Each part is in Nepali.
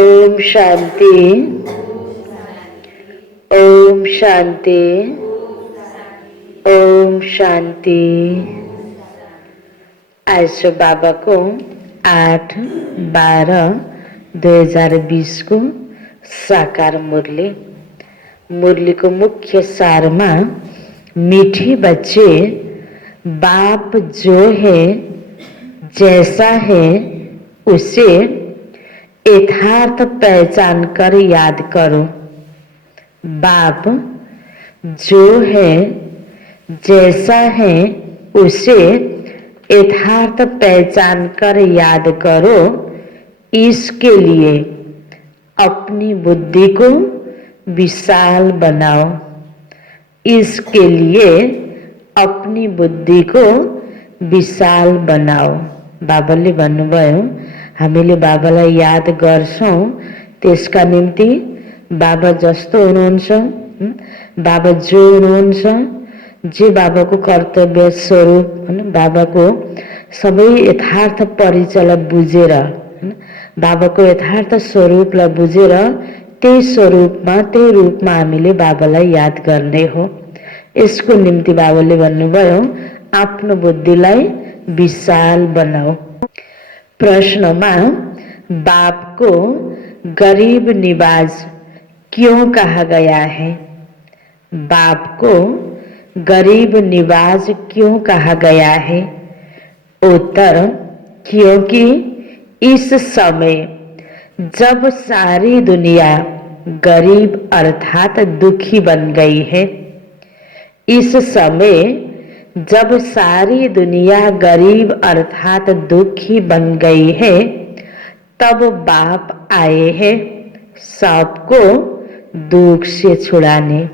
ओम शांति। ओम शांति। ओम शांति। आज बाबा को 8/12/2020 को साकार मुरली को मुख्य सार में मीठे बच्चे बाप जो है जैसा है उसे यथार्थ पहचान कर याद करो। बाप जो है जैसा है उसे यथार्थ पहचान कर याद करो। इसके लिए अपनी बुद्धि को विशाल बनाओ। इसके लिए अपनी बुद्धि को विशाल बनाओ। बाबाले भन्नुभयो हामीले बाबालाई याद गर्छौं त्यसका निम्ति बाबा जस्तो हुनुहुन्छ, बाबा जो हुनुहुन्छ, जे बाबाको कर्तव्य स्वरूप, बाबाको सबै यथार्थ परिचयलाई बुझेर, बाबाको यथार्थ स्वरूपलाई बुझेर त्यही स्वरूपमा त्यही रूपमा हामीले बाबालाई याद गर्ने हो। यसको निम्ति बाबाले भन्नुभयो आफ्नो बुद्धिलाई विशाल बनाओ। प्रश्नमा बाप को गरीब निवाज क्यों कहा गया है? बाप को गरीब निवाज क्यों कहा गया है? उत्तर, क्योंकि इस समय जब सारी दुनिया गरीब अर्थात दुखी बन गई है, इस समय जब सारी दुनिया गरीब अर्थात दुखी बन गई है, तब बाप आए हैं सबको दुख से छुड़ाने।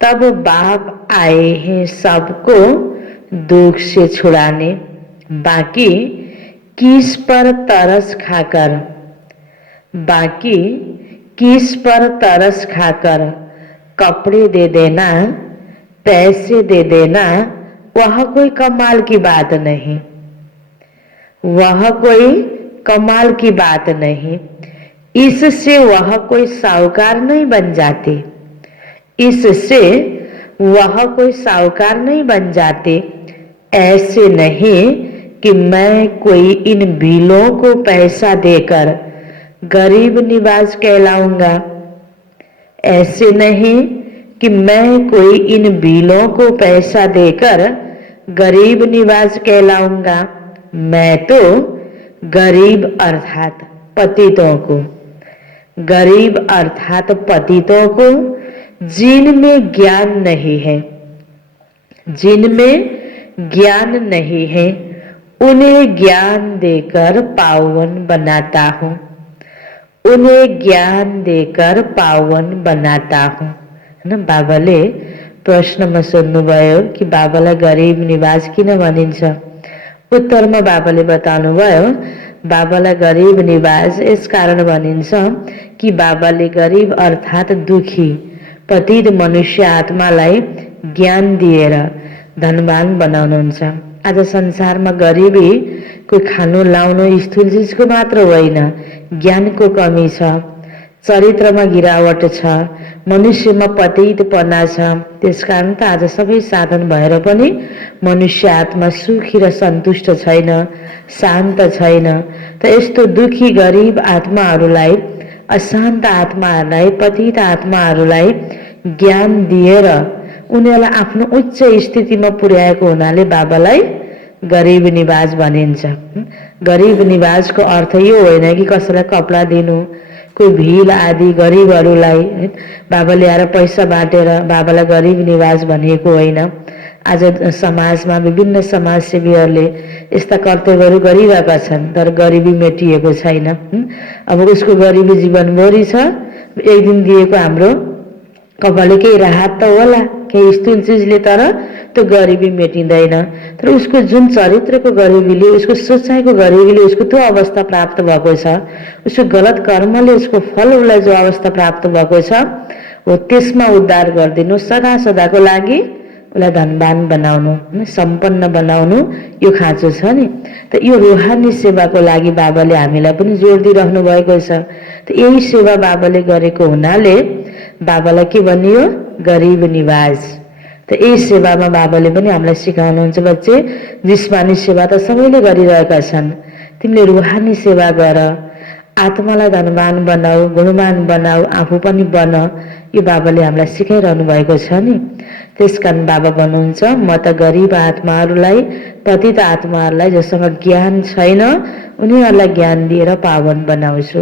तब बाप आए हैं सबको दुख से छुड़ाने। बाकी किस पर तरस खाकर, बाकी किस पर तरस खाकर कपड़े दे देना, पैसे दे देना, वह कोई कमाल की बात नहीं। वह कोई कमाल की बात नहीं। इससे वह कोई साहूकार नहीं बन जाते। इससे वह कोई साहूकार नहीं बन जाते। ऐसे नहीं कि मैं कोई इन बिलों को पैसा देकर गरीब निवाज कहलाऊंगा। ऐसे नहीं कि मैं कोई इन बिलों को पैसा देकर गरीब निवाज कहलाऊंगा। मैं तो गरीब अर्थात पतितों को, गरीब अर्थात पतितों को जिनमें ज्ञान नहीं है, जिनमें ज्ञान नहीं है, उन्हें ज्ञान देकर पावन बनाता हूँ। उन्हें ज्ञान देकर पावन बनाता हूँ। बाबाले प्रश्नमा सोध्नुभयो कि बाबालाई गरीब निवाज किन भनिन्छ? उत्तरमा बाबाले बताउनुभयो बाबालाई गरीब निवाज यस कारण भनिन्छ कि बाबाले गरीब अर्थात दुखी पतित मनुष्य आत्मालाई ज्ञान दिएर धनवान बनाउनुहुन्छ। आज संसारमा गरिबी कोही खानु लाउनु स्थूल चिजको मात्र होइन, ज्ञानको कमी छ, चरित्रमा गिरावट छ, मनुष्यमा पतितपना छ। त्यसकारण त आज सबै साधन भएर पनि मनुष्य आत्मा सुखी र सन्तुष्ट छैन, शान्त छैन। त यस्तो दुखी गरिब आत्माहरूलाई, अशान्त आत्माहरूलाई, पतित आत्माहरूलाई ज्ञान दिएर उनीहरूलाई आफ्नो उच्च स्थितिमा पुर्याएको हुनाले बाबालाई गरीब निवाज भनिन्छ। गरीब निवाजको अर्थ यो होइन कि कसैलाई कपडा दिनु, कोही भिल आदि गरिबहरूलाई बाबाले आएर पैसा बाटेर बाबालाई गरीब निवाज भनिएको होइन। आज समाजमा विभिन्न समाजसेवीहरूले यस्ता कर्तव्यहरू गरिरहेका छन्, तर गरिबी मेटिएको छैन। अब उसको गरिबी जीवनभरि छ। एक दिन दिएको हाम्रो कपालले केही राहत त होला केही स्थूल चिजले, तर त्यो गरिबी मेटिँदैन। तर उसको जुन चरित्रको गरिबीले, उसको सोचाइको गरिबीले उसको त्यो अवस्था प्राप्त भएको छ, उसको गलत कर्मले उसको फल उसलाई जो अवस्था प्राप्त भएको छ, हो त्यसमा उद्धार गरिदिनु सदा सदाको लागि उसलाई धनवान बनाउनु, हैन, सम्पन्न बनाउनु यो खाँचो छ नि। त यो रुहानी सेवाको लागि बाबाले हामीलाई पनि जोड दिइराख्नु भएको छ। त यही सेवा बाबाले गरेको हुनाले बाबालाई के भनियो? गरिब निवाज। त यही सेवामा बाबाले पनि हामीलाई सिकाउनुहुन्छ, बच्चे जिस्मानी सेवा त सबैले गरिरहेका छन्, तिमीले रुहानी सेवा गर, आत्मालाई धनवान बनाऊ, गुणवान बनाऊ, आफू पनि बन। यो बाबाले हामीलाई सिकाइरहनु भएको छ नि। त्यसकारण बाबा भन्नुहुन्छ, म त गरिब आत्माहरूलाई, पतित आत्माहरूलाई जससँग ज्ञान छैन उनीहरूलाई ज्ञान दिएर पावन बनाउँछु।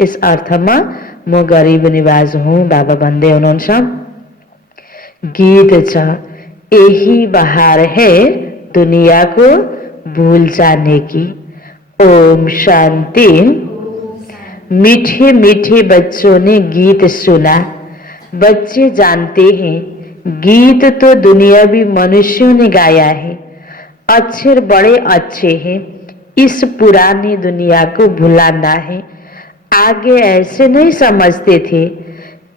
यस अर्थमा म गरिब निवाज हुँ बाबा भन्दै हुनुहुन्छ। गीत छ, यही बहार है दुनिया को भूल जाने की। ओम शांति। मीठे मीठे बच्चों ने गीत सुना। बच्चे जानते हैं गीत तो दुनियावी मनुष्यों ने गाया है, अक्षर बड़े अच्छे हैं, इस पुरानी दुनिया को भुलाना है। आगे ऐसे नहीं समझते थे,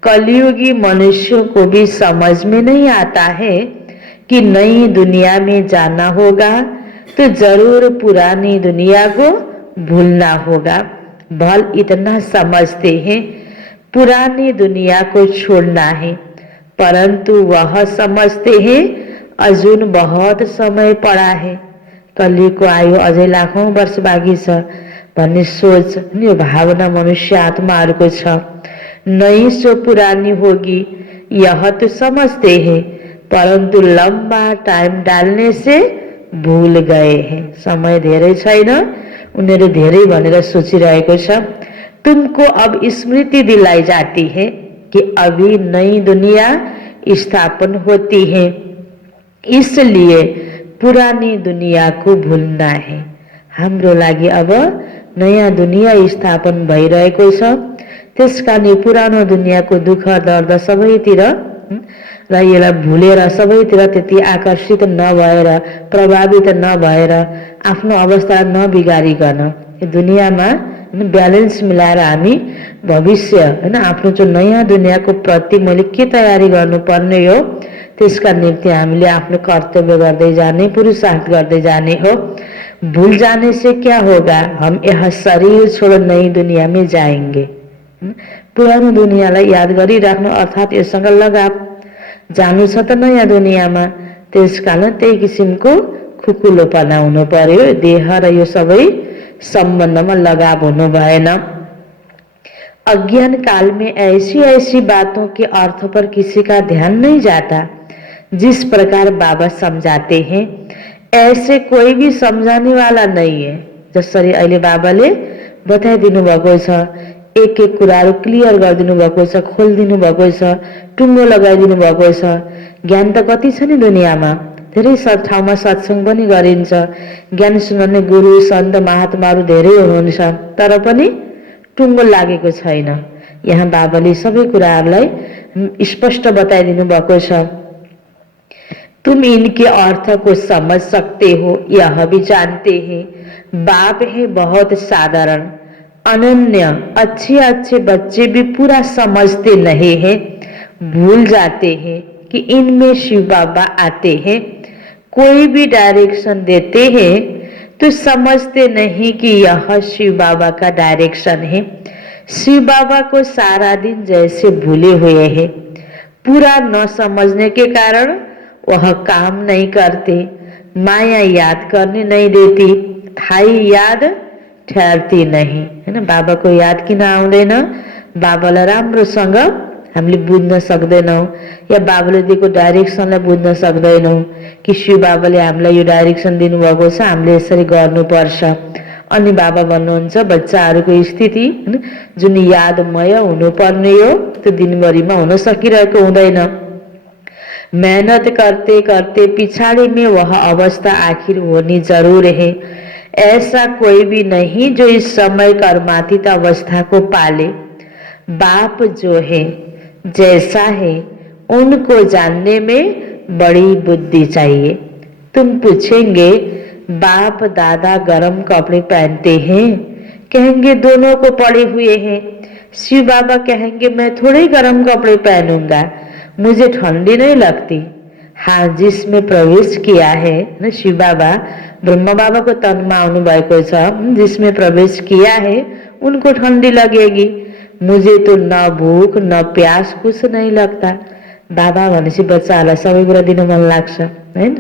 कलयुगी मनुष्यों को भी समझ में नहीं आता है कि नई दुनिया में जाना होगा तो जरूर पुरानी दुनिया को भूलना होगा। भल इतना समझते हैं पुरानी दुनिया को छोड़ना है, परंतु वह समझते हैं अजून बहुत समय पड़ा है, कलियुगको आयु अझै लाखौं वर्ष बाँकी छ भन्ने सोच यो भावना मनुष्य आत्माहरूको छ। नई सो पुरानी होगी यह तो समझते हैं, परंतु लंबा टाइम डालने से भूल गए हैं। समय धेरै छैन, उनीहरू धेरै भनेर सोचिरहेको छ। तुमको अब स्मृति दिलाई जाती है कि अभी नई दुनिया स्थापन होती है, इसलिए पुरानी दुनिया को भूलना है। हाम्रो लागि अब नयाँ दुनिया स्थापन भइरहेको छ, त्यसकारण पुरानो दुनियाँको दुःख दर्द सबैतिर र यसलाई भुलेर सबैतिर त्यति आकर्षित नभएर, प्रभावित नभएर, आफ्नो अवस्था नबिगारिकन यो दुनियाँमा ब्यालेन्स मिलाएर हामी भविष्य हैन आफ्नो जो नयाँ दुनियाँको प्रति मैले के तयारी गर्नुपर्ने हो त्यसका निम्ति हामीले आफ्नो कर्तव्य गर्दै जाने, पुरुषार्थ गर्दै जाने हो। भूल जाने से क्या होगा, हम यह शरीर छोड़ नई दुनिया में जाएंगे। पुरानो दुनियाँलाई याद गरिराख्नु अर्थात् योसँग लगाव, जानु छ त नयाँ दुनियाँमा, त्यसकारण त्यही किसिमको खुकुलोपना हुनु पर्यो। देह र यो सबै सम्बन्धमा लगाव हुनु भएन। अज्ञान काल में ऐसी ऐसी बातों के अर्थ पर किसी का ध्यान नहीं जाता। जिस प्रकार बाबा समझाते हैं ऐसे कोई भी समझाने वाला नहीं है। जसरी अहिले बाबाले बताइदिनु भएको छ, एक एक कुराहरू क्लियर गरिदिनु भएको छ, खोलिदिनु भएको छ, टुङ्गो लगाइदिनु भएको छ। ज्ञान त कति छ नि दुनियाँमा, धेरै ठाउँमा सत्संग पनि गरिन्छ, ज्ञान सुनाउने गुरु सन्त महात्माहरू धेरै हुनुहुन्छ, तर पनि टुङ्गो लागेको छैन। यहाँ बाबाले सबै कुराहरूलाई स्पष्ट बताइदिनु भएको छ। तुम इनके अर्थ को समझ सकते हो, यह भी जानते हैं। बाप है बहुत साधारण, अनन्य, अच्छे अच्छे बच्चे भी पूरा समझते नहीं हैं, भूल जाते हैं कि इनमें शिव बाबा आते हैं। कोई भी डायरेक्शन देते हैं तो समझते नहीं कि यह शिव बाबा का डायरेक्शन है। शिव बाबा को सारा दिन जैसे भूले हुए हैं, पूरा न समझने के कारण वह काम नहीं करते। माया याद करने नहीं देती, थाई याद ठहरती नहीं, हैन। बाबा को याद किन आउँदैन, बाबालाई राम्रोसँग हामीले बुझ्न सक्दैनौं या बाबाले दिएको डाइरेक्सनलाई बुझ्न सक्दैनौं कि शिव बाबाले हामीलाई यो डाइरेक्सन दिनुभएको छ, हामीले यसरी गर्नुपर्छ। अनि बाबा भन्नुहुन्छ बच्चाहरूको स्थिति जुन यादमय हुनुपर्ने हो त्यो दिनभरिमा हुन सकिरहेको हुँदैन। मेहनत करते करते पिछाड़ी में वह अवस्था आखिर होनी जरूर है। ऐसा कोई भी नहीं जो इस समय कर्मातीत अवस्था को पाले। बाप जो है जैसा है उनको जानने में बड़ी बुद्धि चाहिए। तुम पूछेंगे बाप दादा गरम कपड़े पहनते हैं, कहेंगे दोनों को पड़े हुए हैं। शिव बाबा कहेंगे मैं थोड़े गरम कपड़े पहनूंगा, मुझे ठंडी नहीं लगती। हाँ, जिसमें प्रवेश किया है न शिव बाबा ब्रह्मा बाबा को तनमा आउनुभएको छ, जिसमें प्रवेश किया है उनको ठंडी लगेगी। मुझे तो न भूख न प्यास कुछ नहीं लगता। बाबा भनेपछि बच्चाहरूलाई सबै कुरा दिन मन लाग्छ हैन।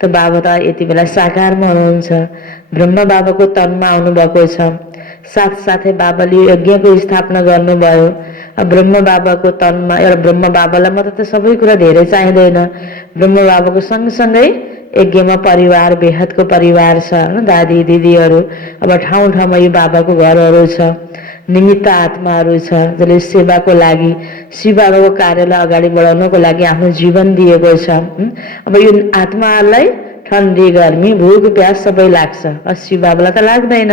त बाबा त यति बेला साकारमा हुनुहुन्छ, ब्रह्मा बाबाको तनमा आउनुभएको छ। साथसाथै बाबाले यज्ञको स्थापना गर्नुभयो। ब्रह्मा बाबाको तनमा एउटा ब्रह्मा बाबालाई मात्र त सबै कुरा धेरै चाहिँदैन। ब्रह्मा बाबाको सँगसँगै यज्ञमा परिवार बेहदको परिवार छ, दादी दिदीहरू। अब ठाउँ ठाउँमा यो बाबाको घरहरू छ, निमित्त आत्माहरू छ जसले सेवाको लागि शिव बाबाको कार्यलाई अगाडि बढाउनको लागि आफ्नो जीवन दिएको छ। अब यो आत्माहरूलाई ठन्डी गर्मी भोक प्यास सबै लाग्छ, शिव बाबालाई त लाग्दैन।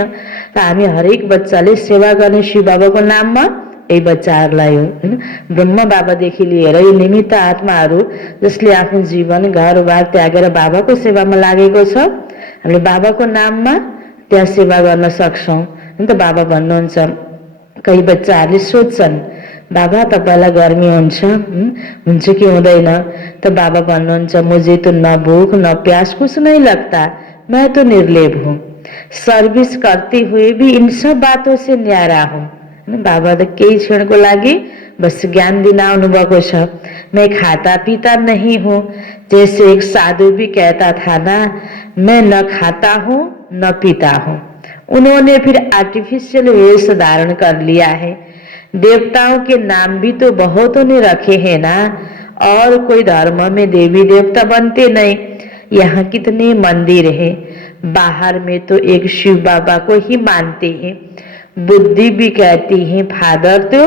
त हामी हरेक बच्चाले सेवा गर्ने शिव बाबाको नाममा यही बच्चाहरूलाई हो हैन। ब्रह्मा बाबादेखि लिएर यो निमित्त आत्माहरू जसले आफ्नो जीवन घरबार त्यागेर बाबाको सेवामा लागेको छ, हामीले बाबाको नाममा त्यहाँ सेवा गर्न सक्छौँ। त बाबा भन्नुहुन्छ, कई बच्चाहरूले सोध्छन् बाबा तपाईँलाई गर्मी हुन्छ कि हुँदैन? त बाबा भन्नुहुन्छ, मुझे तो न भूख न प्यास कुछ नहीं लगता, मैं तो निर्लेप हूँ, सर्विस करते हुए भी इन सब बातों से न्यारा हूँ। बाबा त केही क्षणको लागि बस ज्ञान दिन आउनुभएको छ। मैं खाता पीता नहीं हूँ, जैसे एक साधु भी कहता था ना, मैं न खाता हूँ न पीता हूँ। उन्होंने फिर आर्टिफिशियल वेश धारण कर लिया है। देवताओं के नाम भी तो बहुतों ने रखे हैं ना, और कोई धर्म में देवी देवता बनते नहीं। यहाँ कितने मंदिर हैं, बाहर में तो एक शिव बाबा को ही मानते हैं। बुद्धि भी कहती है फादर तो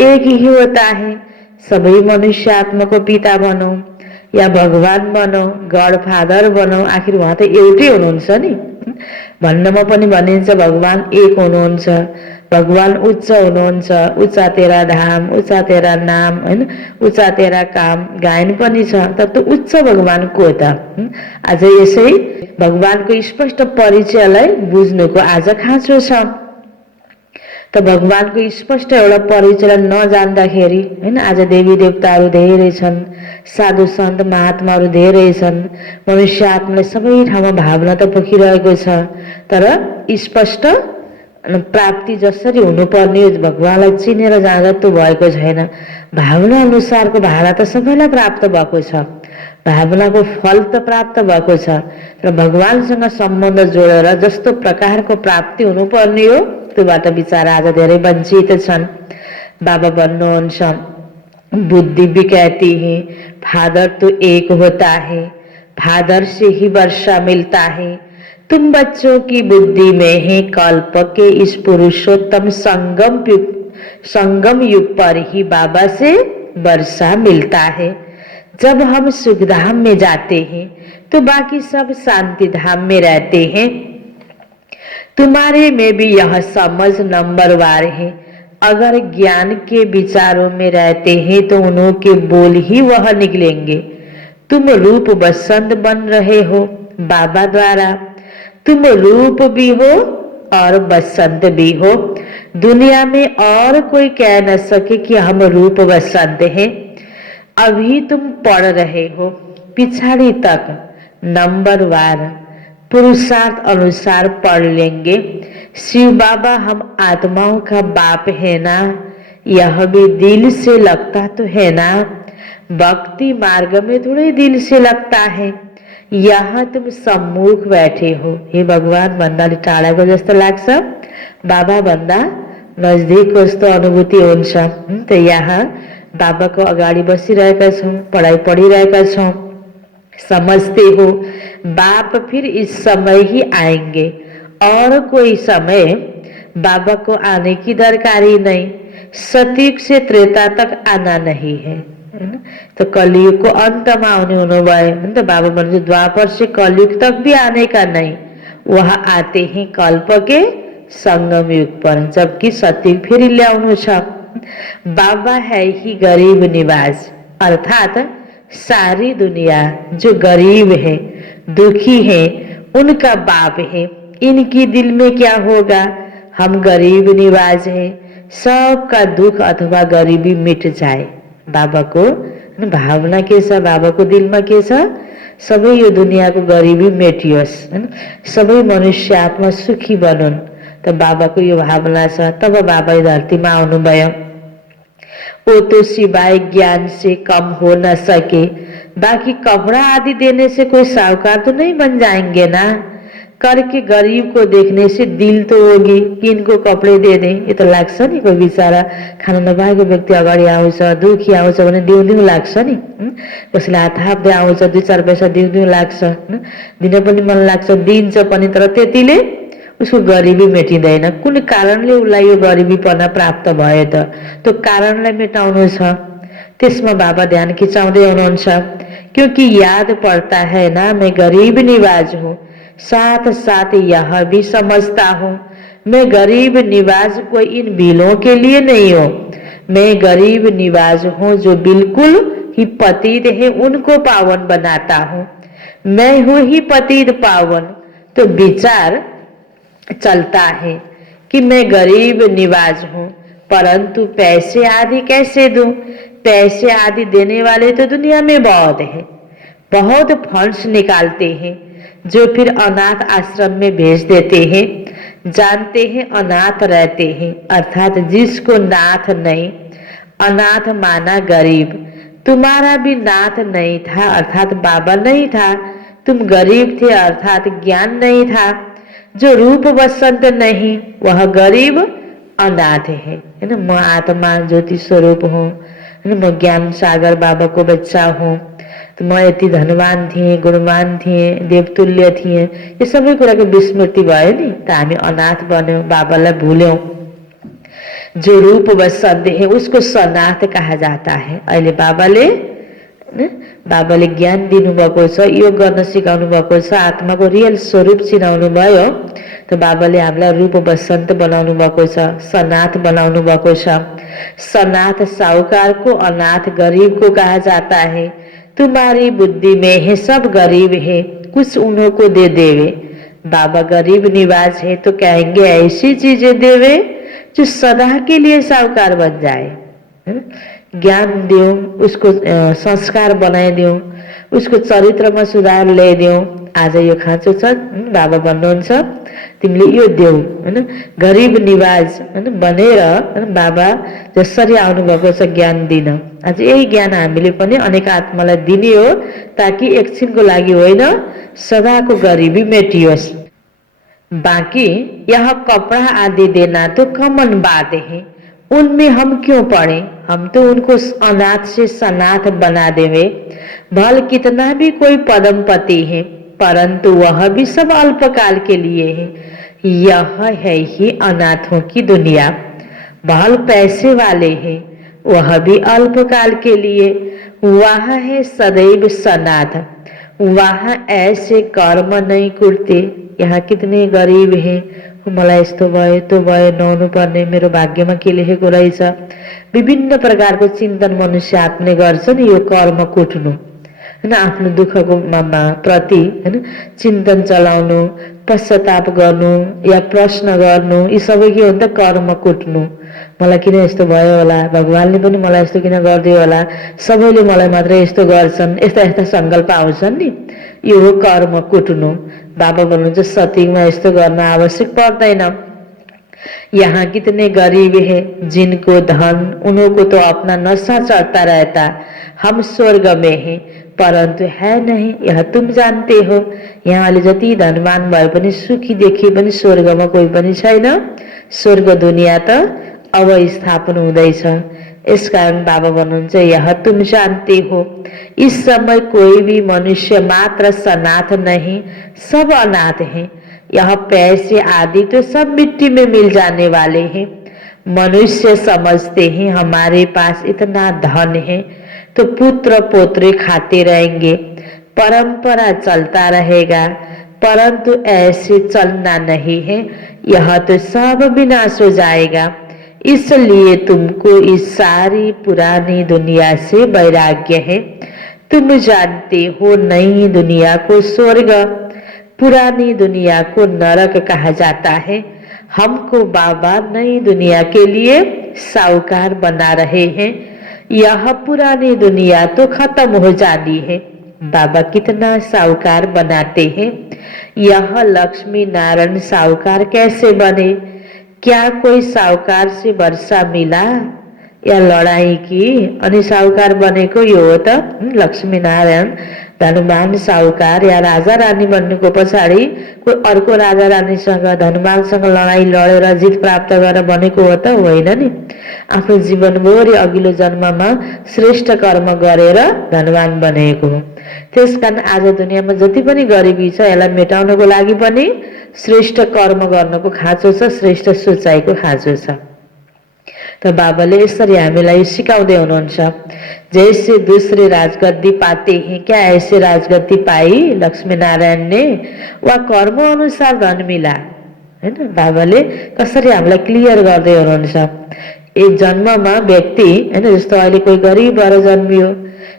एक ही होता है, सभी मनुष्य आत्मा को पिता बनो या भगवान बनो, गॉड फादर बनो, आखिर उहाँ त एउटै हुनुहुन्छ नि। भन्नमा पनि भनिन्छ भगवान एक हुनुहुन्छ, भगवान उच्च हुनुहुन्छ, उच्चा तेरा धाम, उच्चा तेरा नाम हैन, उच्चा तेरा काम गायन पनि छ। त त्यो उच्च भगवान को त? आज यसै भगवानको स्पष्ट परिचयलाई बुझ्नुको आज खाँचो छ। त भगवानको स्पष्ट एउटा परिचय नजान्दाखेरि हैन, आज देवी देवताहरू धेरै छन्, साधु सन्त महात्माहरू धेरै छन्, मनुष्य आत्माले सबै ठाउँमा भावना त पोखिरहेको छ, तर स्पष्ट प्राप्ति जसरी हुनुपर्ने भगवानलाई चिनेर जाँदा त्यो भएको छैन। भावना अनुसारको भाडा त सबैलाई प्राप्त भएको छ, भावनाको फल त प्राप्त भएको छ, र भगवानसँग सम्बन्ध जोडेर जस्तो प्रकारको प्राप्ति हुनुपर्ने हो त्योबाट बिचारा आज धेरै वञ्चित छन्। बाबा भन्नुहुन्छ, बुद्धि भी कहती है फादर तो एक होता है, फादर से ही वर्षा मिलता है। तुम बच्चों की बुद्धि में है कल्प के इस पुरुषोत्तम संगम युग पर ही बाबा से वर्षा मिलता है। जब हम सुखधाम में जाते हैं तो बाकी सब शांति धाम में रहते हैं। तुम्हारे में भी यह समझ नंबरवार है, अगर ज्ञान के विचारों में रहते हैं तो उन्हों के बोल ही वह निकलेंगे। तुम रूप बसंत बन रहे हो बाबा द्वारा, तुम रूप भी हो और बसंत भी हो। दुनिया में और कोई कह न सके कि हम रूप बसंत हैं। अभी तुम पढ़ रहे हो, पिछाड़ी तक नंबरवार पुरुषार्थ अनुसार पढ़ लेंगे। शिव बाबा हम आत्माओं का बाप है ना, यह भी दिल से लगता तो है ना। भक्ति मार्ग में थोड़े दिल से लगता है, यहाँ तुम सम्मुख बैठे हो। हे भगवान भन्दाले टाढाको जस्तो लाग्छ, बाबा भन्दा नजदिकको जस्तो अनुभूति हुन्छ। त यहाँ बाबाको अगाडि बसिरहेका छौँ, पढाइ पढिरहेका छौँ, समझते हो बाप फिर इस समय ही आएंगे, और कोई समय बाबा को आने की दरकारी नहीं। सतयुग से त्रेता तक आना नहीं है। तो कलयुग को अंत में आने हुनुभयो, तो बाबा भन्नु द्वापर से कलयुग तक भी आने का नहीं, वह आते हैं कल्प के संगम युग पर, जबकि सतयुग फिर ल्याउनु छ। बाबा है ही गरीब निवाज, अर्थात सारी दुनिया जो गरीब है दुखी है उनका बाप है। इनकी दिल में क्या होगा, हम गरीब निवाज हैं, सबका दुख अथवा गरीबी मिट जाए। बाबा को भावना के छ बाबाको दिलमा के छ, सबै यो दुनियाँको गरिबी मेटियोस् हैन, सबै मनुष्य आत्मा सुखी बनुन्। त बाबाको यो भावना छ। तब बाबा यो धरतीमा आउनुभयो। वो तो सिवाय ज्ञान से कम हो न सके, बाकी कपड़ा आदि देने से कोई साहूकार तो नहीं बन जाएंगे ना। करके गरीब को देखने से दिल तो होगी कि इनको कपड़े दे दें। ये तो लाग्छ नि, कोही बिचारा खाना नपाएको व्यक्ति अगाडि आउँछ, दुखी आउँछ भने दिउँ दिउँ लाग्छ नि। कसैलाई हात थाप्दै आउँछ, 2-4 पैसा दिउँ दिउँ लाग्छ, दिन पनि मन लाग्छ, दिन्छ पनि, तर त्यतिले उसको गरिबी मेटिँदैन। कुन कारणले उसलाई यो गरिबीपना प्राप्त भयो त, त्यो कारणलाई मेटाउनु छ। त्यसमा बाबा ध्यान खिचाउँदै हुनुहुन्छ। क्योंकि याद पड़ता है ना, मैं गरीब निवाज हूँ, साथ साथ यह भी समझता हूँ मैं गरीब निवाज कोई इन भीलों के लिए नहीं हूँ। मैं गरीब निवाज हूँ जो बिल्कुल ही पतित है उनको पावन बनाता हूँ। मैं हूँ ही पतित पावन। तो विचार चलता है कि मैं गरीब निवाज हूँ, परंतु पैसे आदि कैसे दूं? पैसे आदि देने वाले तो दुनिया में बहुत है, बहुत फंड्स निकालते हैं जो फिर अनाथ आश्रम में भेज देते हैं। जानते हैं अनाथ रहते हैं, अर्थात जिसको नाथ नहीं, अनाथ माना गरीब। तुम्हारा भी नाथ नहीं था, अर्थात बाबा नहीं था। तुम गरीब थे, अर्थात ज्ञान नहीं था। जो रूप वसंत नहीं वह गरीब अनाथ है ना। म आत्मा ज्योति स्वरूप हूँ, म ज्ञान सागर बाबाको बच्चा हूँ। तो म यति धनवान थिएँ, गुणवान थिएँ, देवतुल्य थिएँ, यो सबै कुराको विस्मृति भयो नि, त हामी अनाथ बन्यौँ, बाबालाई भुल्यौँ। जो रूप वसंत है उसको सनाथ कहा जाता है। अहिले बाबाले ज्ञान दिनुभएको छ, योग गर्न सिकाउनु भएको छ, आत्माको रियल स्वरूप चिनाउनु भयो। त बाबाले हामीलाई रूप वसन्त बनाउनु भएको छ, सनाथ बनाउनु भएको छ। सनाथ साहूकार को, अनाथ गरीब को कहा जाता है। तुम्हारी बुद्धि में है सब गरीब है, कुछ उन्हों को दे देवे। बाबा गरीब निवाज है तो कहेंगे ऐसी चीजें देवे जो सदा के लिए साहूकार बन जाए। ज्ञान दिउँ, उसको संस्कार बनाइदिउँ, उसको चरित्रमा सुधार ल्याइदिउँ। आज यो खाँचो छ, बाबा भन्नुहुन्छ तिमीले यो देऊ हैन, गरीब निवाज हैन बनेर बाबा जसरी आउनुभएको छ ज्ञान दिन। आज यही ज्ञान हामीले पनि अनेक आत्मालाई दिने हो, ताकि एकछिनको लागि होइन सदाको गरिबी मेटियोस्। बाकी यह कपड़ा आदि देना तो कॉमन बात है, उनमें हम क्यों पड़े? हम तो उनको अनाथ से सनाथ बना देवे। भल कितना भी कोई पदमपति है, परंतु वह भी सब अल्पकाल के लिए है। यह है ही अनाथों की दुनिया। भल पैसे वाले हैं, वह भी अल्पकाल के लिए। वह है सदैव सनाथ, वहाँ ऐसे कर्म नहीं करते। यहाँ कितने गरीब हैं, मलाई यस्तो भयो त्यो भयो, नहुनु पर्ने, मेरो भाग्यमा के लेखेको रहेछ, विभिन्न प्रकारको चिन्तन मनुष्य आत्मले गर्छ नि। यो कर्म कुट्नु हैन, आफ्नो दुःखको प्रति हैन चिन्तन चलाउनु, पश्चाताप गर्नु या प्रश्न गर्नु, यी सबै के हो त कर्म कुट्नु। मलाई किन यस्तो भयो होला, भगवानले पनि मलाई यस्तो किन गरिदियो होला, सबैले मलाई मात्र यस्तो गर्छन्, यस्ता यस्ता सङ्कल्प आउँछन् नि, यो हो कर्म कुट्नु। बाबा भन्नुहुन्छ सत्युगमा यस्तो गर्न आवश्यक पर्दैन। यहाँ कितने गरीब है जिनको धन उनको तो अपना नशा चढ़ता रहता। हम स्वर्ग में हैं परंतु है नहीं, यह तुम जानते हो। यहाँले जति धनवान भए पनि सुखी देखिए पनि स्वर्गमा कोही पनि छैन। स्वर्ग दुनिया त अब स्थापन हुँदैछ। इस कारण बाबा भन्नुहुन्छ यह तुम जानते हो। इस समय कोई भी मनुष्य मात्र सनाथ नहीं, सब अनाथ हैं। यह पैसे आदि तो सब मिट्टी में मिल जाने वाले हैं। मनुष्य समझते हैं हमारे पास इतना धन है तो पुत्र पोत्रे खाते रहेंगे, परंपरा चलता रहेगा, परंतु ऐसे चलना नहीं है। यह तो सब विनाश हो जाएगा। इसलिए तुमको इस सारी पुरानी दुनिया से वैराग्य है। तुम जानते हो नई दुनिया को स्वर्ग, पुरानी दुनिया को नरक कहा जाता है। हमको बाबा नई दुनिया के लिए साहूकार बना रहे हैं। यह पुरानी दुनिया तो खत्म हो जानी है। बाबा कितना साहूकार बनाते हैं। यह लक्ष्मी नारायण साहूकार कैसे बने? क्या कोई साहूकार से वर्षा मिला या लडाई की अनि साहूकार बनेको यो हो त? लक्ष्मीनारायण धनवान साहूकार या राजा रानी बन्नुको पछाडि कोही अर्को राजा रानीसँग धनवानसँग लडाई लडेर जित प्राप्त गरेर बनेको हो त? होइन नि। आफ्नो जीवनभरि अघिल्लो जन्ममा श्रेष्ठ कर्म गरेर धनवान बनेको हो। त्यसकारण आज दुनियाँमा जति पनि गरिबी छ यसलाई मेटाउनको लागि पनि श्रेष्ठ कर्म गर्नको खाँचो छ, श्रेष्ठ सोचाइको खाँचो छ। तो बाबाले यसरी हामीलाई सिकाउँदै हुनुहुन्छ। जैसे दूसरे राजगद्दी पाते हैं, क्या ऐसे राजगद्दी पाई लक्ष्मी नारायण ने? वा कर्म अनुसार धन मिला। हैन, बाबाले कसरी हामीलाई क्लियर गर्दै हुनुहुन्छ। एक जन्ममा व्यक्ति हैन, जस्तो अहिले कोही गरिब भएर जन्मियो,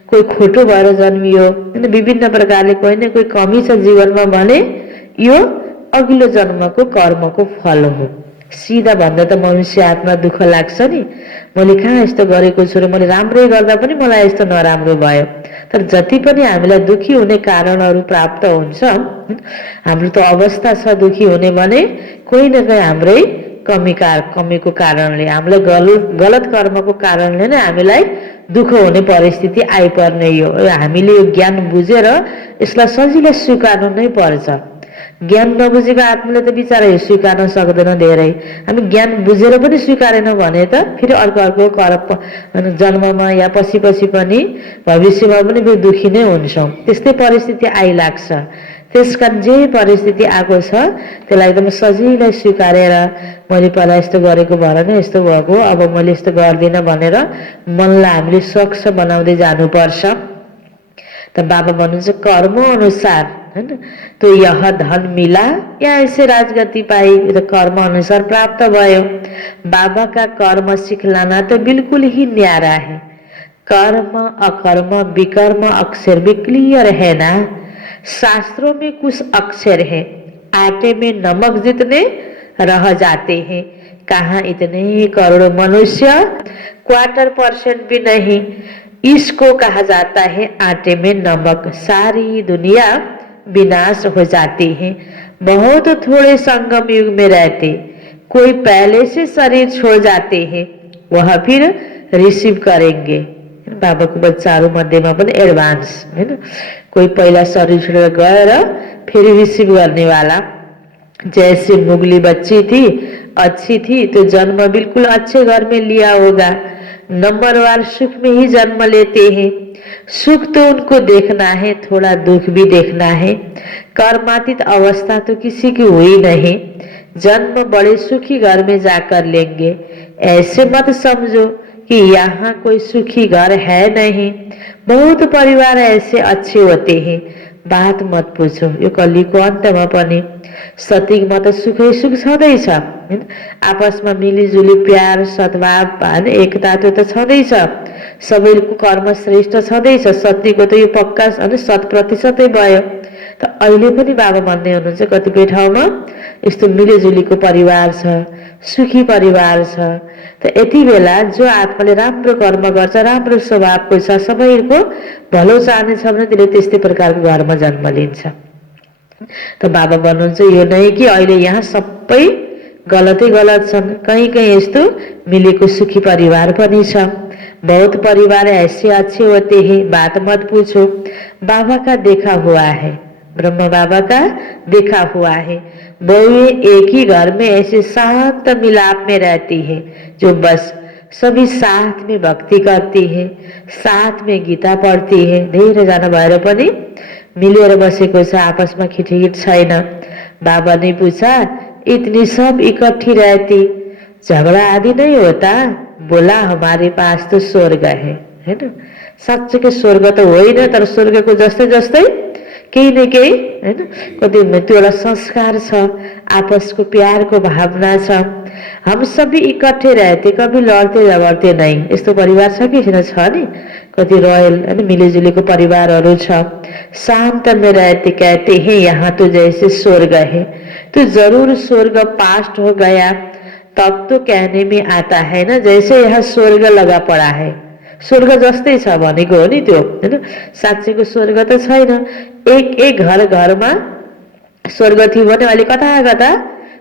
कोही खोटो भएर जन्मियो, हैन, विभिन्न प्रकारले कोही न कोही कमी छ जीवनमा भने यो अघिल्लो जन्मको कर्मको फल हो। सीधा भन्दा त मनुष्य आत्मा दुःख लाग्छ नि, मैले कहाँ यस्तो गरेको छु र मैले राम्रै गर्दा पनि मलाई यस्तो नराम्रो भयो। तर जति पनि हामीलाई दुखी हुने कारणहरू प्राप्त हुन्छ, हाम्रो त अवस्था छ दुखी हुने भने कोही न कोही हाम्रै कमीको कारणले, हामीलाई गलत कर्मको कारणले नै हामीलाई दुःख हुने परिस्थिति आइपर्ने यो। हामीले यो ज्ञान बुझेर यसलाई सजिलै स्वीकार्नु नै पर्छ। ज्ञान नबुझेको आत्माले त बिचारा यो स्वीकार्न सक्दैन धेरै। हामी ज्ञान बुझेर पनि स्वीकारेनौँ भने त फेरि अर्को जन्ममा या पछि पनि भविष्यमा पनि फेरि दुखी नै हुन्छौँ। त्यस्तै परिस्थिति आइलाग्छ। त्यसकारण जे परिस्थिति आएको छ त्यसलाई एकदम सजिलै स्वीकारेर मैले पहिला यस्तो गरेको भएर नै यस्तो भएको, अब मैले यस्तो गर्दिनँ भनेर मनलाई हामीले स्वच्छ बनाउँदै जानुपर्छ। त बाबा भन्नुहुन्छ कर्म अनुसार, है ना, तो यह धन मिला या ऐसे राजगति पाई, तो कर्म अनुसार प्राप्त भयो। बाबा का कर्म सिखलाना तो बिल्कुल ही न्यारा है। कर्म अकर्म विकर्म अक्षर भी क्लियर है ना। शास्त्रों में कुछ अक्षर है, आटे में नमक जितने रह जाते हैं। कहाँ इतने करोड़ों मनुष्य, 1/4% भी नहीं। इसको कहा जाता है आटे में नमक। सारी दुनिया विनाश हो जाती है। बहुत थोड़े संगम युग में रहते, कोई पहले से शरीर छोड़ जाते हैं, वह फिर रिसीव करेंगे। बाबाको बच्चाहरू मध्येमा पनि एडभान्स, हैन, कोही पहिला शरीर छोडेर गएर फेरि रिसीव गर्नेवाला। जैसे मुगली बच्ची थी, अच्छी थी तो जन्म बिल्कुल अच्छे घर में लिया होगा। नंबरवार सुख में ही जन्म लेते हैं। सुख तो उनको देखना है, थोड़ा दुख भी देखना है। कर्मातीत अवस्था तो किसी की हुई नहीं। जन्म बड़े सुखी घर में जाकर लेंगे। ऐसे मत समझो कि यहाँ कोई सुखी घर है नहीं। बहुत परिवार ऐसे अच्छे होते हैं, बात मत पूछो। यो कलिको अन्तमा पनि सतिकमा त सुखै सुख छँदैछ, आपसमा मिलिजुली प्यार सद्भाव एकता त्यो त छँदैछ। सबैको कर्म श्रेष्ठ छँदैछ। सत्यको त यो पक्का 100% भयो। त अहिले पनि बाबा भन्दै हुनुहुन्छ कतिपय ठाउँमा यस्तो मिलिजुलीको परिवार छ, सुखी परिवार छ। त यति बेला जो आत्माले राम्रो कर्म गर्छ, राम्रो स्वभावको छ, सबैको भलो चाहनेछ भने त्यसले त्यस्तै प्रकारको घरमा जन्म लिन्छ। त बाबा भन्नुहुन्छ यो नै कि अहिले यहाँ सबै गलतै गलत छन्, कहीँ कहीँ यस्तो मिलेको सुखी परिवार पनि छ। बहुत परिवार ऐसे अच्छे होते हैं, बात मत पूछो। बाबा का देखा हुआ है, ब्रह्म बाबा का देखा हुआ है। बहुएं एक ही घर में ऐसे शांत मिलाप में रहती है, जो बस सभी साथ में भक्ति करती है, साथ में गीता पढ्ती है। धेरैजना भएर पनि मिलेर बसेको छ, आपसमा खिटखिट छैन। बाबा ने पूछा इतनी सब इकट्ठी रहती, झगड़ा आदि नहीं होता? बोला हमारे पास तो स्वर्ग है ना। साँच्चै स्वर्ग त होइन, तर स्वर्गको जस्तै जस्तै केही न केही, हैन, कति त्यो एउटा संस्कार छ, आपसको प्यारको भावना छ। हम सभी इकट्ठे रहते, कभी लड़ते झगड़ते नहीं। यस्तो परिवार छ कि छैन? छ नि, कति रोयल हैन मिलिजुलीको परिवारहरू छ। शांत में रहते, कहते हैं यहाँ तो जैसे स्वर्ग है। तो जरूर स्वर्ग पास्ट हो गया तब तो कहने में आता है ना, जैसे यह स्वर्ग लगा पड़ा है। स्वर्ग जस्तै छ भनेको हो नि त्यो, होइन? साँच्चैको स्वर्ग त छैन। एक एक घरमा स्वर्ग थियो भने अहिले कता कता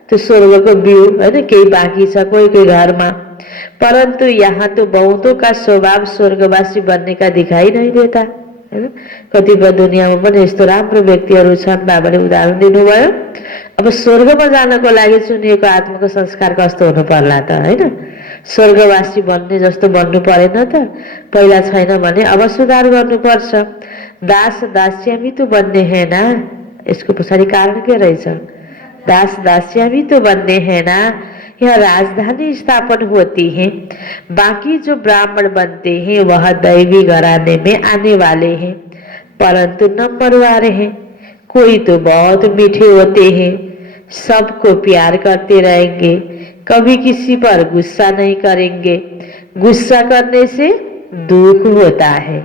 त्यो स्वर्गको बिउ, होइन, केही बाँकी छ कोही कोही घरमा। परंतु यहाँ तो बहुतों का स्वभाव स्वर्गवासी बनने का दिखाई नहीं देता, होइन? कतिपय दुनियाँमा पनि यस्तो राम्रो व्यक्तिहरू छन्, बाबाले उदाहरण दिनुभयो। अब स्वर्गमा जानको लागि चुनिएको आत्माको संस्कार कस्तो हुनु पर्ला त, होइन? स्वर्गवासी बन्ने जस्तो बन्नु परेन त? पहिला छैन भने अब सुधार गर्नुपर्छ। दास दास्यामी तो बन्ने है ना, यसको पछाडि कारण के रहेछ? दास दास्यामी तो बनने हैं ना, यह राजधानी स्थापन होती है। बाकी जो ब्राह्मण बनते हैं वह दैवी घराने में आने वाले हैं, परंतु नंबर वाले हैं। कोई तो बहुत मीठे होते हैं, सबको प्यार करते रहेंगे, कभी किसी पर गुस्सा नहीं करेंगे। गुस्सा करने से दुख होता है,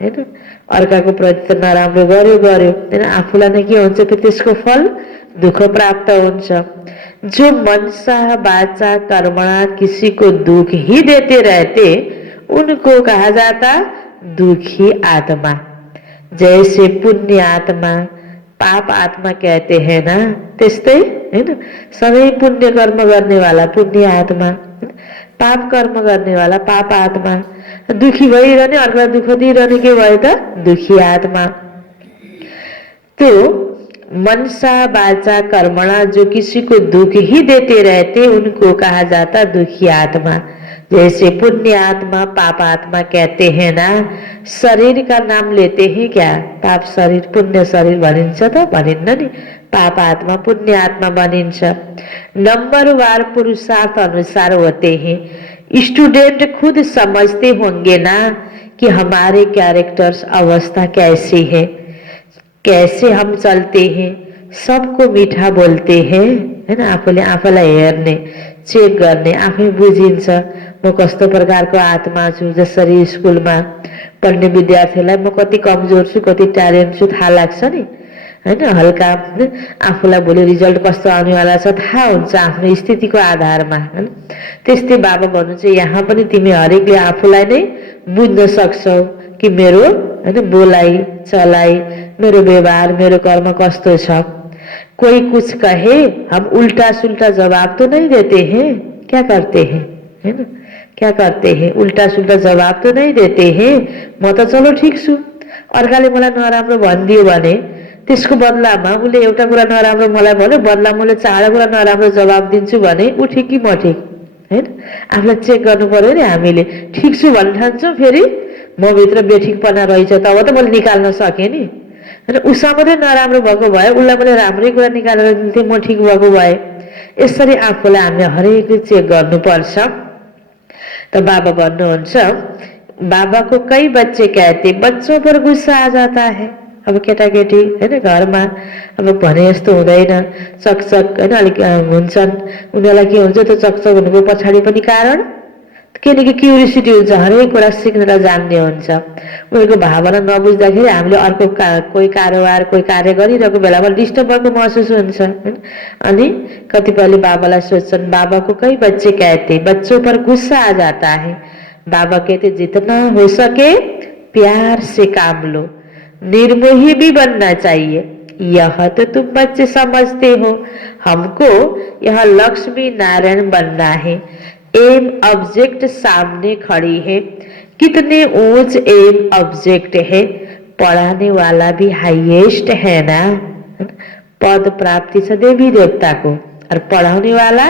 होइन? अर्काको प्रति नराम्रो गर्यो गर्यो, होइन? आफूलाई नै के हुन्छ कि त्यसको फल दुख प्राप्त हुन्छ। जो मनसा वाचा कर्मणा किसी को दुख ही देते रहते उनको कहा जाता दुखी आत्मा। जैसे पुण्य आत्मा पाप आत्मा कहते हैं ना, त्यस्तै, होइन? सधैँ पुण्य कर्म गर्ने वाला पुण्य आत्मा, पाप कर्म गर्ने वाला पाप आत्मा। दुखी भइरहने, अर्कालाई दुख दिइरहने के भयो त? दुखी आत्मा। तो मनसा वाचा कर्मणा जो किसी को दुख ही देते रहते उनको कहा जाता दुखी आत्मा। जैसे पुण्य आत्मा पाप आत्मा कहते हैं ना, शरीर का नाम लेते हैं क्या? पाप शरीर पुण्य शरीर भनिन्छ त? भनिन्न नि। पाप आत्मा पुण्य आत्मा बनिन्छ। नंबरवार पुरुषार्थ अनुसार होते हैं। स्टूडेंट खुद समझते होंगे ना कि हमारे कैरेक्टर्स अवस्था कैसी है, कैसे हम चलते हैं, सबको मीठा बोलते हैं, होइन? आफूले आफूलाई हेर्ने, चेक गर्ने, आफै बुझिन्छ म कस्तो प्रकारको आत्मा छु। जसरी स्कुलमा पढ्ने विद्यार्थीलाई म कति कमजोर छु, कति ट्यालेन्ट छु थाहा लाग्छ नि, होइन? हल्का आफूलाई भोलि रिजल्ट कस्तो आउनेवाला छ थाहा हुन्छ आफ्नो स्थितिको आधारमा, होइन? त्यस्तै बाबा भन्नुहुन्छ यहाँ पनि तिमी हरेकले आफूलाई नै बुझ्न सक्छौ कि मेरो, होइन, बोलाइ चलाइ, मेरो व्यवहार, मेरो कर्म कस्तो छ। कोई कुछ कहे हम उल्टा सुल्टा जवाब तो नहीं देते हैं, क्या करते हैं, है ना? क्या करते हैं? उल्टा सुल्टा जवाब तो नहीं देते हैं। म त चलो ठिक छु, अर्काले मलाई नराम्रो भनिदियो भने त्यसको बदलामा उसले एउटा कुरा नराम्रो मलाई भन्यो, बदला मैले 4 कुरा नराम्रो जवाब दिन्छु भने ऊ ठिक कि म ठिक, हैन? आफूलाई चेक गर्नु पर्यो नि हामीले। ठिक छु भन्न ठान्छु, फेरि म भित्र बेठिकपना रहेछ तब त मैले निकाल्न सकेँ नि, हैन? उसँग मात्रै नराम्रो भएको भए उसलाई मैले राम्रै कुरा निकालेर दिन्थेँ, म ठिक भएको भए। यसरी आफूलाई हामीले हरेकले चेक गर्नुपर्छ। तो बाबा भन्नुहुन्छ बाबा को कई बच्चे कहते बच्चों पर गुस्सा आ जाता है। अब केटाकेटी हैन घरमा अब भने जस्तो हुँदैन, चकचक हैन अलिक हुन्छन्, उनीहरूलाई के हुन्छ त्यो चकचक हुनुको पछाडि पनि कारण किनकि क्युरियोसिटी हुन्छ, हरेक कुरा सिक्न र जान्ने हुन्छ। उनीहरूको भावना नबुझ्दाखेरि हामीले अर्को कोही कारोबार कोही कार्य गरिरहेको बेलामा डिस्टर्ब भएको महसुस हुन्छ, हैन? अनि कतिपयले बाबालाई सोच्छन् बाबा को कई बच्चे कहते बच्चों पर गुस्सा आ जाता है। बाबा कहते जितना हो सके प्यार से काम लो, निर्मोही भी बनना चाहिए। यह तो तुम बच्चे समझते हो, हमको यह लक्ष्मी नारायण बनना है। एम ऑब्जेक्ट सामने खड़ी है, कितने ऊंच एम ऑब्जेक्ट है, पढ़ाने वाला भी हाईएस्ट है ना। पद प्राप्ति छ देवी देवता को और पढ़ाने वाला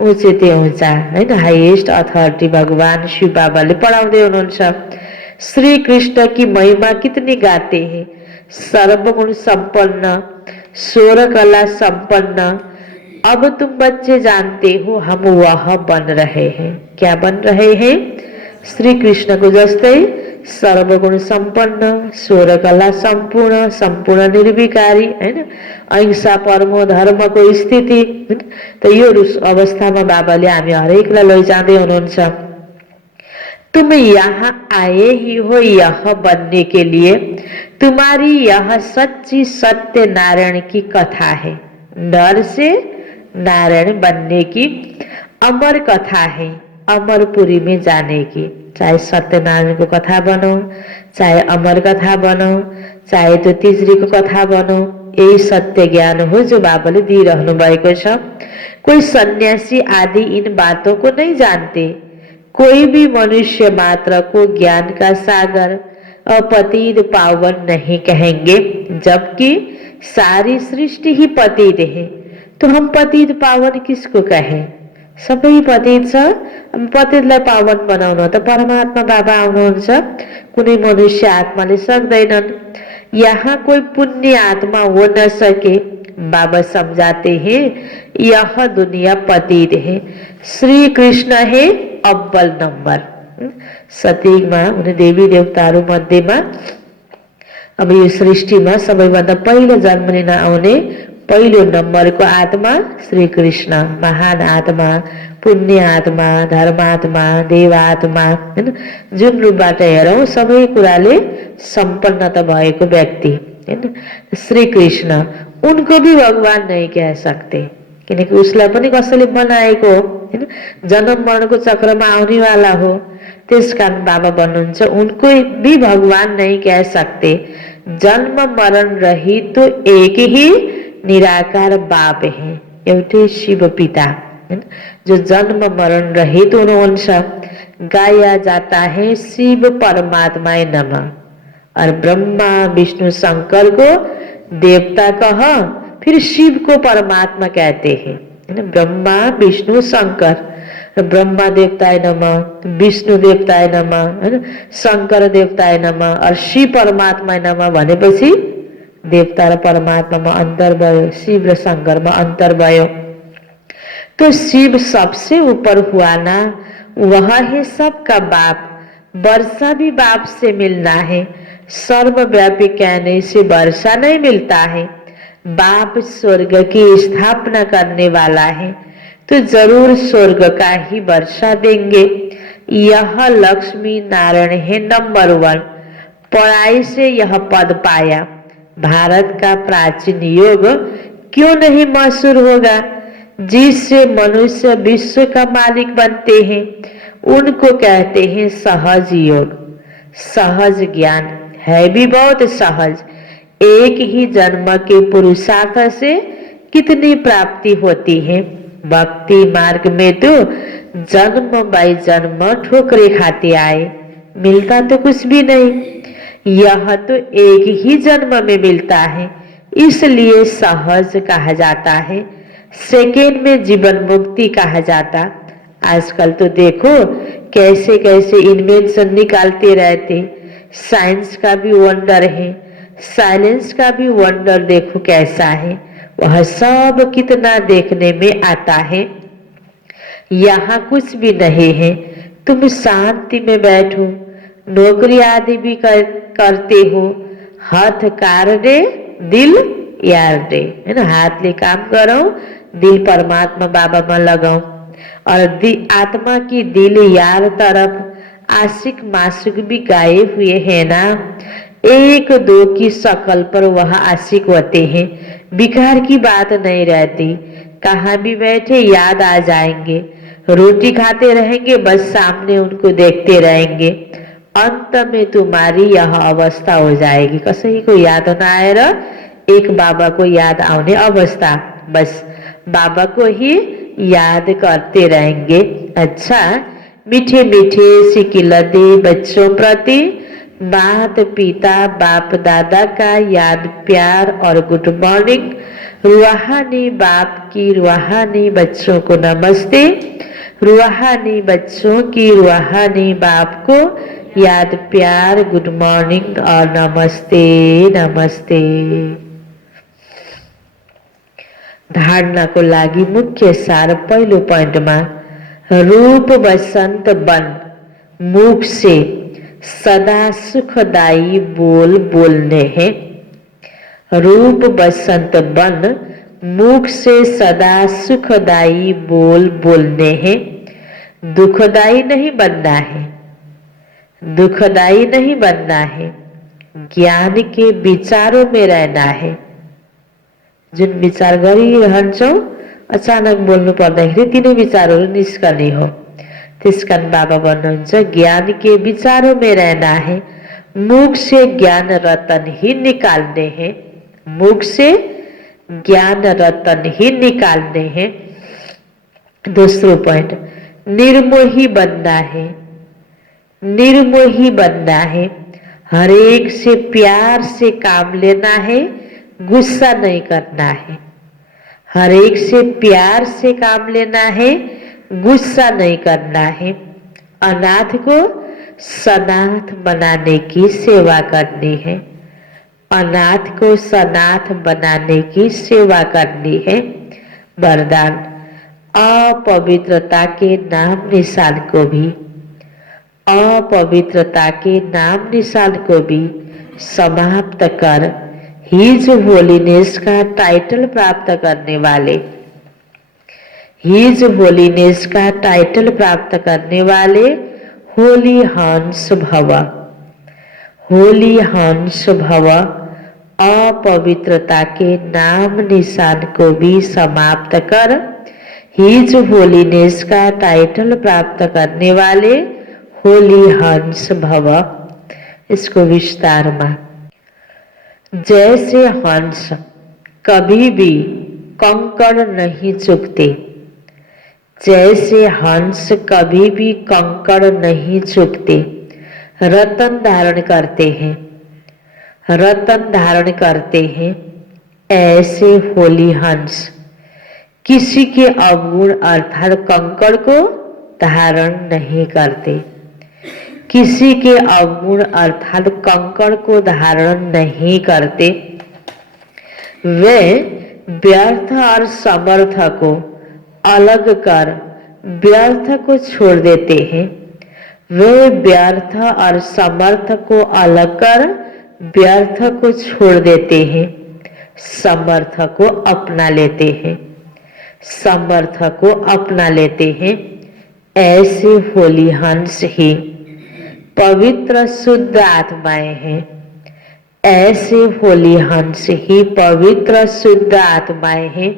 ऊंचे ते ऊंचा है ना, हाईएस्ट अथॉरिटी भगवान शिव बाबाले पढ़ाउँदै हुनुहुन्छ। श्री कृष्ण की महिमा कितनी गाते हैं, सर्वगुण संपन्न, 16 कला संपन्न। अब तुम बच्चे जानते हो हम वह बन रहे हैं। क्या बन रहे हैं? श्री कृष्ण को जस्तै सर्वगुण संपन्न, 16 कला संपूर्ण, संपूर्ण निर्विकारी हैन, अहिंसा परमो धर्मको स्थिति। त यो अवस्थामा बाबाले हामी हरेकलाई लैजाँदै हुनुहुन्छ। तुम यहाँ आए ही हो यह बनने के लिए, तुम्हारी यह सच्ची सत्य नारायण की कथा है। नर से नारायण बनने की अमर कथा है, अमरपुरी में जाने की। चाहे सत्यनारायण को कथा बनाओ, चाहे अमर कथा बनाओ, चाहे तो तिजरी को कथा बनाओ, यही सत्य ज्ञान हो जो बाबाले दिइरहनु भएको छ। कोई सन्यासी आदि इन बातों को नहीं जानते। कोई भी मनुष्य मात्र को ज्ञान का सागर अपतित पावन नहीं कहेंगे, जबकि सारी सृष्टि ही पतित है। तो हम पतित पावन किसको कहें? सबै पतित छ। पतितलाई पावन बनाउन त परमात्मा बाबा आउनुहुन्छ, कुनै मनुष्य आत्माले सक्दैनन्। यहाँ कोई पुण्य आत्मा हो न सके। बाबा समझाते हैं यह दुनिया पतित है, श्री कृष्ण है अव्वल नंबर। सतीमा उनी देवी देवताहरू मध्येमा अब यो सृष्टिमा सबैभन्दा पहिलो जन्म लिन आउने पहिलो नम्बरको आत्मा श्री कृष्ण, महान आत्मा, पुण्य आत्मा, धर्मात्मा, देवात्मा, हैन। जुन रूपबाट हेरौँ सबै कुराले सम्पन्नता भएको व्यक्ति, हैन, श्री कृष्ण। उनको भी भगवान नहीं कह सकते, किनकि उसलाई पनि कसैले बनाएको हो, हैन। जन्म मरणको चक्रमा आउनेवाला हो, त्यसकारण बाबा भन्नुहुन्छ उनको भी भगवान नहीं कह सकते। जन्म मरण रहित तो एक ही निराकार बाप है, एउटै शिव पिता, जो जन्म मरण रहित हुनुहुन्छ। गाया जाता है शिव परमात्मा नमः। और ब्रह्मा विष्णु शंकर को देवता कह, फिर शिव को परमात्मा कहते हैं, ब्रह्मा विष्णु शंकर। ब्रह्मा देवताय नमः, विष्णु देवताय नमः, शंकर देवताय नमः और शिव परमात्मा नमः भनेपछि देवता र परमात्मामा अंतर भयो, शिव र शंकरमा अंतर भयो। तो शिव सबसे ऊपर हुआ ना, वह है सबका बाप। वर्षा भी बाप से मिलना है, सर्वव्यापी कहने से वर्षा नहीं मिलता है। बाप स्वर्ग की स्थापना करने वाला है, तो जरूर स्वर्ग का ही वर्षा देंगे। यह लक्ष्मी नारायण है नंबर 1। पढ़ाई से यह पद पाया। भारत का प्राचीन योग क्यों नहीं मशहूर होगा? जिससे मनुष्य विश्व का मालिक बनते हैं, उनको कहते हैं सहज योग। सहज ज्ञान है भी बहुत सहज। एक ही जन्म के पुरुषार्थ से कितनी प्राप्ति होती है। भक्ति मार्ग में तो जन्म बाई जन्म ठोकरे खाते आए, मिलता तो कुछ भी नहीं। यह तो एक ही जन्म में मिलता है, इसलिए सहज कहा जाता है। सेकेंड में जीवन मुक्ति कहा जाता। आजकल तो देखो कैसे कैसे इन्वेंशन निकालते रहते। साइंस का भी वंडर है, साइलेंस का भी वंडर देखो कैसा है। वह सब कितना देखने में आता है। यहाँ कुछ भी नहीं है, तुम शांति में बैठो, नौकरी आदि भी करते हो, हाथ कारने दिल यार्ने, है ना। हाथले काम करो, दिल परमात्मा बाबा में लगाओ। और आत्मा की दिल यार तरफ आशिक मासूक भी गाए हुए है ना। एक दो की शकल पर वह आशिक होते हैं, बिकार की बात नहीं रहती। कहाँ भी बैठे याद आ जाएंगे, रोटी खाते रहेंगे बस सामने उनको देखते रहेंगे। अंत में तुम्हारी यह अवस्था हो जाएगी, कसै को याद नआएर एक बाबा को याद आउने अवस्था, बस बाबा को ही याद करते रहेंगे। अच्छा, मीठे मीठे सिकिलते बच्चों प्रति माता पिता बाप दादा का याद प्यार और गुड मॉर्निंग। रूहानी बाप की रूहानी बच्चों को नमस्ते, रूहानी बच्चों की रूहानी बाप को याद प्यार गुड मॉर्निंग और नमस्ते नमस्ते। धारणा को लागि मुख्य सार पहिलो पॉइंटमा रूप बसंत बन, मुख से सदा सुखदायी बोल बोलने हैं। रूप बसंत बन, मुख से सदा सुखदायी बोल बोलने हैं। दुखदायी नहीं बनना है, दुखदायी नहीं बनना है, ज्ञान के विचारों में रहना है। जुन विचार गरिरहन्छौं अचानक बोल्नु पर्दाखेरि तिनै विचारहरू निस्कने हो। त्यस कारण बाबा भन्नुहुन्छ ज्ञान के विचारों में रहना है, मुख से ज्ञान रतन ही निकालने हैं, मुख से ज्ञान रतन ही निकालने हैं। दूसरा पॉइंट, निर्मोही बनना है, निर्मोही बनना है, हर एक से प्यार से काम लेना है, गुस्सा नहीं करना है, हर एक से प्यार से काम लेना है, गुस्सा नहीं करना है। अनाथ को सनाथ बनाने की सेवा करनी है, अनाथ को सनाथ बनाने की सेवा करनी है। वरदान, अपवित्रता के नाम निशान को भी, अपवित्रता के नाम निशान को भी समाप्त कर हिज होलीनेस का टाइटल प्राप्त करने वाले, हिज होलीनेस का टाइटल प्राप्त करने वाले होली हंस भव, होली हंस भव। अपवित्रता के नाम निशान को भी समाप्त कर हिज होलीनेस का टाइटल प्राप्त करने वाले होली हंस भव। इसको विस्तार में, जैसे हंस कभी भी कंकड़ नहीं चुगते, जैसे हंस कभी भी कंकड़ नहीं चुगते, रतन धारण करते हैं, रतन धारण करते हैं, ऐसे होली हंस किसी के अवगुण अर्थात कंकड़ को धारण नहीं करते, किसी के अवगुण अर्थात कंकड़ को धारण नहीं करते। वे व्यर्थ और समर्थ को अलग कर व्यर्थ को छोड़ देते हैं, वे व्यर्थ और समर्थ को अलग कर व्यर्थ को छोड़ देते हैं, समर्थ को अपना लेते हैं, समर्थ को अपना लेते हैं। ऐसे होली हंस ही पवित्र शुद्ध आत्माएं हैं, ऐसे होली हंस ही पवित्र शुद्ध आत्माएं हैं।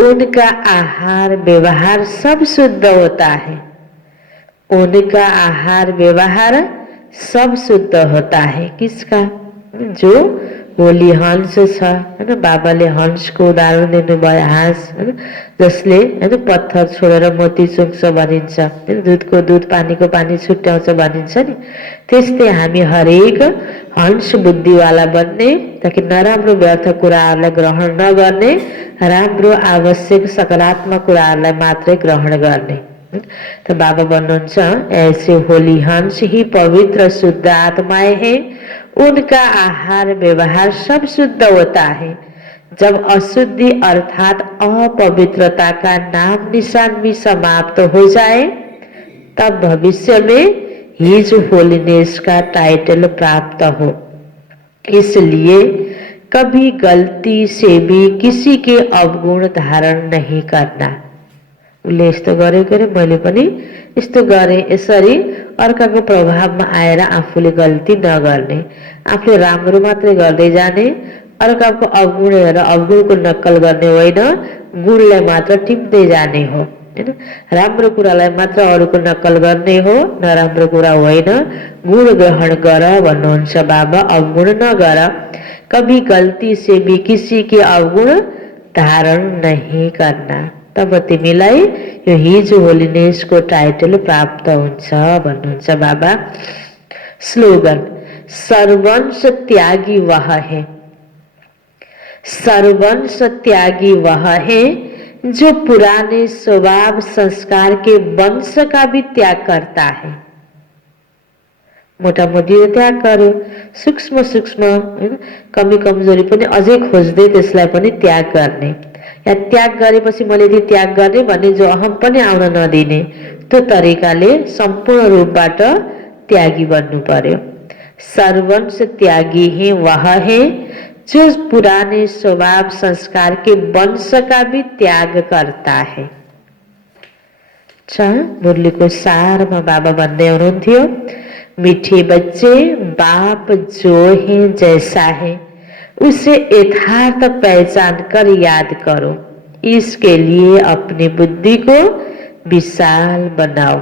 उनका आहार व्यवहार सब शुद्ध होता है, उनका आहार व्यवहार सब शुद्ध होता है। किसका? जो होली हंस छ हैन, बाबाले हंसको उदाहरण दिनुभयो, हाँस हैन, जसले हैन पत्थर छोडेर मोती चुक्छ भनिन्छ, हैन दुधको दुध पानीको पानी छुट्याउँछ भनिन्छ नि। त्यस्तै हामी हरेक हंस बुद्धिवाला बन्ने, ताकि नराम्रो व्यर्थ कुराहरूलाई ग्रहण नगर्ने, राम्रो आवश्यक सकारात्मक कुराहरूलाई मात्रै ग्रहण गर्ने। तो बाबा भन्नुहुन्छ ऐसे होली हंस ही पवित्र शुद्ध आत्माएं हैं, उनका आहार व्यवहार सब शुद्ध होता है। जब अशुद्धि अर्थात अपवित्रता का नाम निशान भी समाप्त हो जाए, तब भविष्य में हिज होलीनेस का टाइटल प्राप्त हो। इसलिए कभी गलती से भी किसी के अवगुण धारण नहीं करना। उसले यस्तो गरेको रे, मैले पनि यस्तो गरेँ, यसरी अर्काको प्रभावमा आएर आफूले गल्ती नगर्ने, आफूले राम्रो मात्रै गर्दै जाने, अर्काको अवगुण हेरेर अवगुणको नक्कल गर्ने होइन, गुणलाई मात्र टिप्दै जाने हो हैन। राम्रो कुरालाई मात्र अरूको नक्कल गर्ने हो, नराम्रो कुरा होइन। गुण ग्रहण गर भन्नुहुन्छ बाबा, अवगुण नगर। कभी गलती से भी किसी के अवगुण धारण नहीं करना, तब तिमीलाई यो हिज होलीनेसको टाइटल प्राप्त हुन्छ भन्नुहुन्छ बाबा। स्लोगन, सर्वंश त्यागी वह है, सर्वंश त्यागी वह है जो पुराने स्वभाव संस्कार के वंश का भी त्याग करता है। मोटामोटी त्याग गर्यो, सूक्ष्म सूक्ष्म हैन कमी कमजोरी पनि अझै खोज्दै त्यसलाई पनि त्याग गर्ने, या त्याग गरेपछि मैले यदि त्याग गर्ने भन्ने जो अहम पनि आउन नदिने, त्यो तरिकाले सम्पूर्ण रूपबाट त्यागी बन्नु पर्यो। सर्वंश त्यागी ही वह है जो पुराने स्वभाव संस्कार के वंश का भी त्याग करता है। मुरलीको सारमा बाबा भन्दै हुनुहुन्थ्यो, मीठे बच्चे बाप जो है जैसा है उसे यथार्थ पहचान कर याद करो, इसके लिए अपनी बुद्धि को विशाल बनाओ,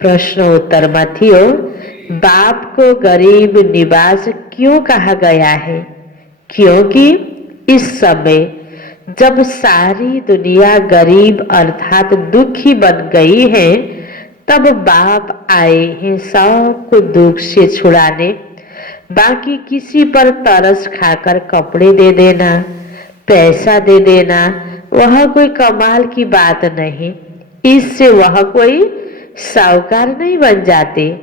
प्रश्नोत्तरમાંથી बाप को गरीब निवास क्यों कहा गया है? क्योंकि इस समय जब सारी दुनिया गरीब अर्थात दुखी बन गई है, तब बाप आए हैं सबको दुख से छुड़ाने। बाकी किसी पर तरस खाकर कपड़े दे देना, पैसा दे देना, वह कोई कमाल की बात नहीं। इससे वह कोई साहूकार नहीं बन जाते।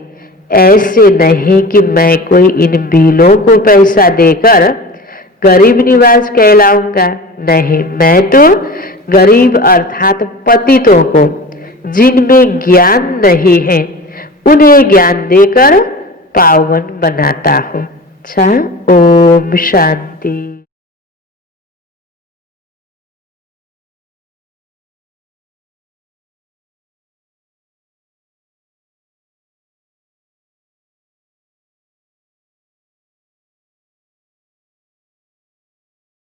ऐसे नहीं कि मैं कोई इन बिलों को पैसा देकर गरीब निवास कहलाऊंगा। नहीं, मैं तो गरीब अर्थात पतितों को, जिनमें ज्ञान नहीं है, उन्हें ज्ञान देकर पावन बनाता हूँ। अच्छा, ओम शांति।